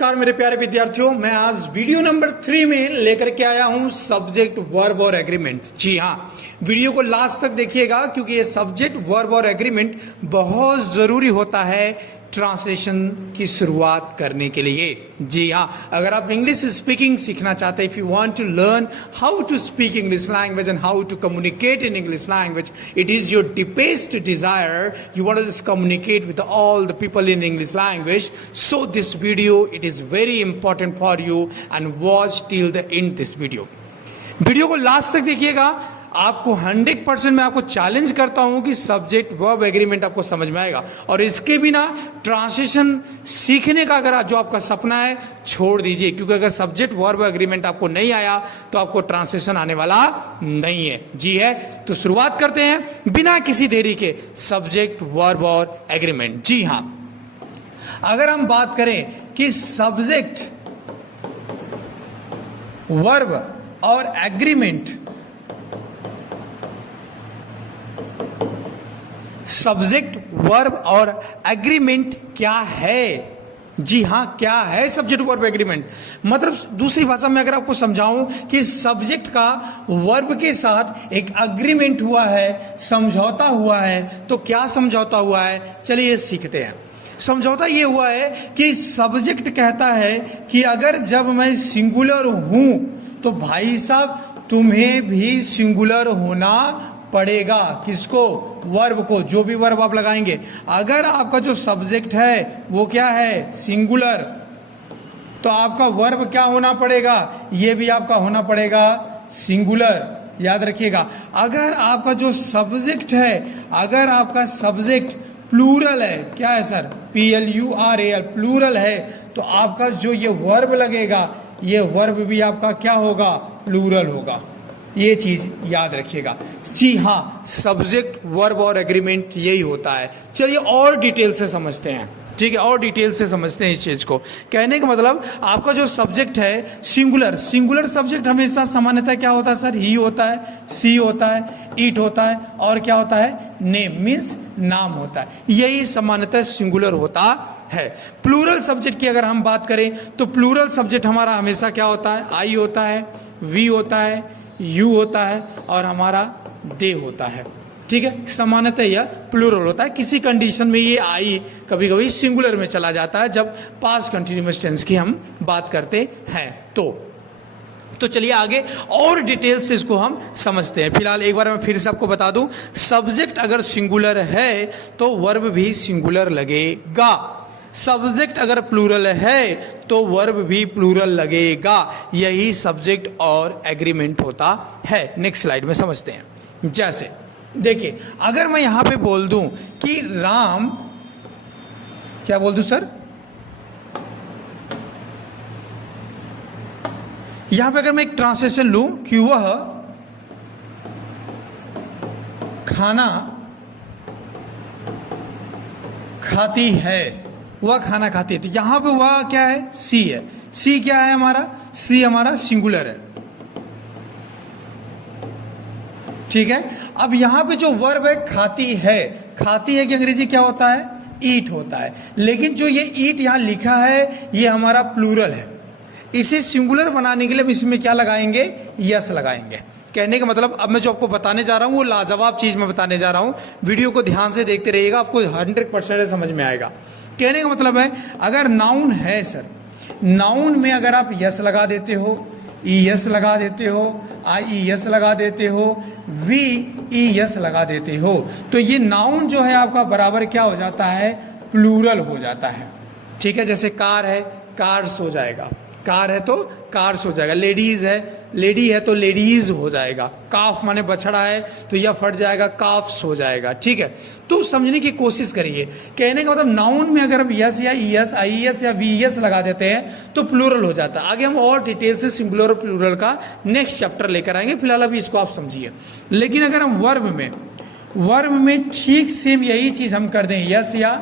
नमस्कार मेरे प्यारे विद्यार्थियों, मैं आज वीडियो नंबर 3 में लेकर के आया हूं सब्जेक्ट वर्ब और एग्रीमेंट। जी हाँ, वीडियो को लास्ट तक देखिएगा क्योंकि ये सब्जेक्ट वर्ब और एग्रीमेंट बहुत जरूरी होता है ट्रांसलेशन की शुरुआत करने के लिए। जी हाँ, अगर आप इंग्लिश स्पीकिंग सीखना चाहते हैं, if you want to learn how to speak English language and how to communicate in English language, it is your deepest desire, you want to just communicate with all the people in English language, so this video it is very important for you and watch till the end this video। Video को last तक देखिएगा, आपको 100% मैं आपको challenge करता हूं कि subject verb agreement आपको समझ में आएगा। और इसके बिना ट्रांसलेशन सीखने का अगर जो आपका सपना है छोड़ दीजिए, क्योंकि अगर सब्जेक्ट वर्ब एग्रीमेंट आपको नहीं आया तो आपको ट्रांसलेशन आने वाला नहीं है। जी है, तो शुरुआत करते हैं बिना किसी देरी के सब्जेक्ट वर्ब और एग्रीमेंट। जी हाँ, अगर हम बात करें कि सब्जेक्ट वर्ब और एग्रीमेंट, सब्जेक्ट वर्ब और एग्रीमेंट क्या है? जी हाँ, क्या है सब्जेक्ट वर्ब एग्रीमेंट? मतलब दूसरी भाषा में अगर आपको समझाऊं कि सब्जेक्ट का वर्ब के साथ एक एग्रीमेंट हुआ है, समझौता हुआ है, तो क्या समझौता हुआ है, चलिए सीखते हैं। समझौता ये हुआ है कि सब्जेक्ट कहता है कि अगर जब मैं सिंगुलर हूं तो भाई साहब तुम्हें भी सिंगुलर होना पड़ेगा। किसको? वर्ब को। जो भी वर्ब आप लगाएंगे, अगर आपका जो सब्जेक्ट है वो क्या है? सिंगुलर, तो आपका वर्ब क्या होना पड़ेगा? ये भी आपका होना पड़ेगा सिंगुलर। याद रखिएगा, अगर आपका जो सब्जेक्ट है, अगर आपका सब्जेक्ट प्लूरल है, क्या है सर? PLURAL, प्लूरल है, तो आपका जो ये वर्ब लगेगा, ये वर्ब भी आपका क्या होगा? प्लूरल होगा। ये चीज याद रखिएगा। जी हाँ, सब्जेक्ट वर्ब और एग्रीमेंट यही होता है। चलिए और डिटेल से समझते हैं। ठीक है, और डिटेल से समझते हैं इस चीज को। कहने का मतलब आपका जो सब्जेक्ट है सिंगुलर, सिंगुलर सब्जेक्ट हमेशा सामान्यतः क्या होता है सर? ही होता है, सी होता है, इट होता है, और क्या होता है? नेम, मीन्स नाम होता है। यही सामान्यतः सिंगुलर होता है। प्लूरल सब्जेक्ट की अगर हम बात करें तो प्लूरल सब्जेक्ट हमारा हमेशा क्या होता है? आई होता है, वी होता है, यू होता है, और हमारा दे होता है। ठीक है, सामान्यतः यह प्लूरल होता है। किसी कंडीशन में ये आई कभी कभी सिंगुलर में चला जाता है, जब पास्ट कंटिन्यूअस टेंस की हम बात करते हैं। तो चलिए आगे और डिटेल से इसको हम समझते हैं। फिलहाल एक बार मैं फिर से आपको बता दूं, सब्जेक्ट अगर सिंगुलर है तो वर्ब भी सिंगुलर लगेगा। सब्जेक्ट अगर प्लूरल है तो वर्ब भी प्लूरल लगेगा। यही सब्जेक्ट और एग्रीमेंट होता है। नेक्स्ट स्लाइड में समझते हैं। जैसे देखिए, अगर मैं यहां पे बोल दूं कि राम, क्या बोल दूं सर? यहां पे अगर मैं एक ट्रांसलेशन लूं कि वह खाना खाती है, वह खाना खाती है, तो यहां पे वह क्या है? सी है। सी क्या है हमारा? सी हमारा सिंगुलर है। ठीक है, अब यहां पे जो वर्ब है खाती है, खाती है कि अंग्रेजी क्या होता है? ईट होता है। लेकिन जो ये ईट यहां लिखा है ये हमारा प्लूरल है। इसे सिंगुलर बनाने के लिए हम इसमें क्या लगाएंगे? यस लगाएंगे। कहने का मतलब अब मैं जो आपको बताने जा रहा हूं वो लाजवाब चीज मैं बताने जा रहा हूं। वीडियो को ध्यान से देखते रहिएगा, आपको 100% समझ में आएगा। कहने का मतलब है, अगर नाउन है सर, नाउन में अगर आप यस लगा देते हो, ES लगा देते हो, IES लगा देते हो, VES लगा देते हो, तो ये नाउन जो है आपका बराबर क्या हो जाता है? प्लूरल हो जाता है। ठीक है, जैसे कार है, कार्स हो जाएगा। कार है तो कार्स हो जाएगा। लेडीज है, लेडी है तो लेडीज हो जाएगा। काफ माने बछड़ा है तो यह फट जाएगा, काफ्स हो जाएगा। ठीक है, तो समझने की कोशिश करिए। कहने का मतलब नाउन में अगर हम यस या ES, IES या VES लगा देते हैं तो प्लूरल हो जाता है। आगे हम और डिटेल से सिंगुलर और प्लूरल का नेक्स्ट चैप्टर लेकर आएंगे, फिलहाल अभी इसको आप समझिए। लेकिन अगर हम वर्ब में ठीक सेम यही चीज हम कर दें, यस या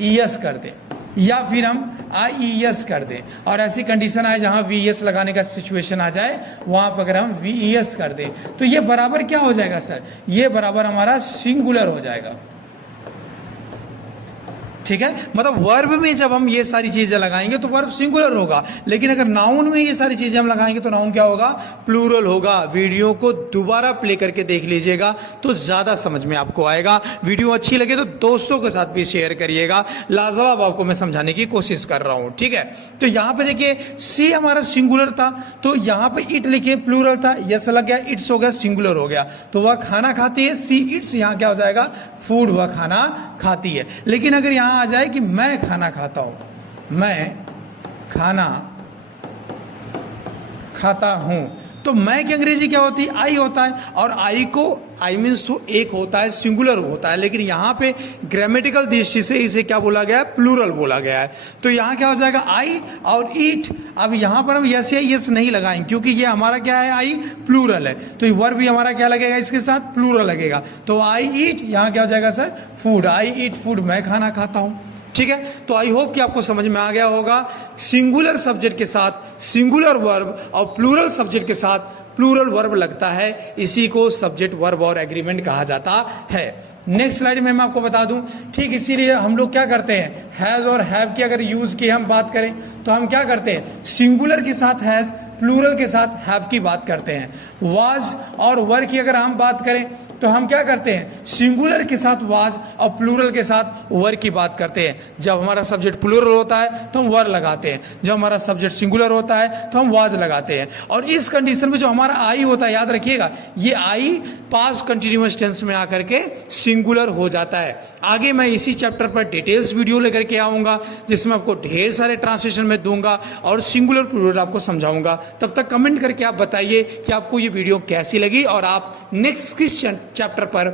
ES कर दें, या फिर हम IES कर दें, और ऐसी कंडीशन आए जहां VES लगाने का सिचुएशन आ जाए, वहां पर अगर हम VES कर दें तो ये बराबर क्या हो जाएगा सर? ये बराबर हमारा सिंगुलर हो जाएगा। ठीक है, मतलब वर्ब में जब हम ये सारी चीजें लगाएंगे तो वर्ब सिंगुलर होगा, लेकिन अगर नाउन में ये सारी चीजें हम लगाएंगे तो नाउन क्या होगा, प्लूरल होगा। वीडियो को दोबारा प्ले करके देख लीजिएगा तो ज्यादा समझ में आपको आएगा। वीडियो अच्छी लगे तो दोस्तों के साथ भी शेयर करिएगा, लाजवाब आपको मैं समझाने की कोशिश कर रहा हूं। ठीक है, तो यहां पे देखिए सी हमारा सिंगुलर था, तो यहां पे इट लिखे प्लूरल था, यस लग गया, इट्स हो गया, सिंगुलर हो गया, तो वह खाना खाती है, सी इट्स, यहां क्या हो जाएगा, फूड, वह खाना खाती है। लेकिन अगर यहां आ जाए कि मैं खाना खाता हूं, मैं खाना खाता हूं, तो मैं की अंग्रेजी क्या होती है, आई होता है, और आई को, आई मीन्स तो एक होता है, सिंगुलर होता है, लेकिन यहां पे ग्रामेटिकल दृष्टि से इसे क्या बोला गया है, प्लूरल बोला गया है। तो यहां क्या हो जाएगा, आई और ईट। अब यहां पर हम यस या यस नहीं लगाएंगे क्योंकि ये हमारा क्या है, आई प्लूरल है, तो वर्ब भी हमारा क्या लगेगा, इसके साथ प्लूरल लगेगा। तो आई ईट, यहां क्या हो जाएगा सर, फूड, आई ईट फूड, मैं खाना खाता हूं। ठीक है, तो आई होप कि आपको समझ में आ गया होगा। सिंगुलर सब्जेक्ट के साथ सिंगुलर वर्ब और प्लूरल सब्जेक्ट के साथ प्लूरल वर्ब लगता है, इसी को सब्जेक्ट वर्ब और एग्रीमेंट कहा जाता है। नेक्स्ट स्लाइड में मैं आपको बता दूं, ठीक इसीलिए हम लोग क्या करते हैं, हैज और हैव की अगर यूज की हम बात करें तो हम क्या करते हैं, सिंगुलर के साथ हैज, प्लूरल के साथ हैव की बात करते हैं। वाज और वर की अगर हम बात करें तो हम क्या करते हैं, सिंगुलर के साथ वाज और प्लूरल के साथ वर की बात करते हैं। जब हमारा सब्जेक्ट प्लूरल होता है तो हम वर लगाते हैं, जब हमारा सब्जेक्ट सिंगुलर होता है तो हम वाज लगाते हैं। और इस कंडीशन में जो हमारा आई होता है, याद रखिएगा, ये आई पास्ट कंटिन्यूअस टेंस में आकर के सिंगुलर हो जाता है। आगे मैं इसी चैप्टर पर डिटेल्स वीडियो लेकर के आऊंगा, जिसमें आपको ढेर सारे ट्रांसलेशन में दूंगा और सिंगुलर प्लूरल आपको समझाऊंगा। तब तक कमेंट करके आप बताइए कि आपको ये वीडियो कैसी लगी और आप नेक्स्ट किस चैप्टर पर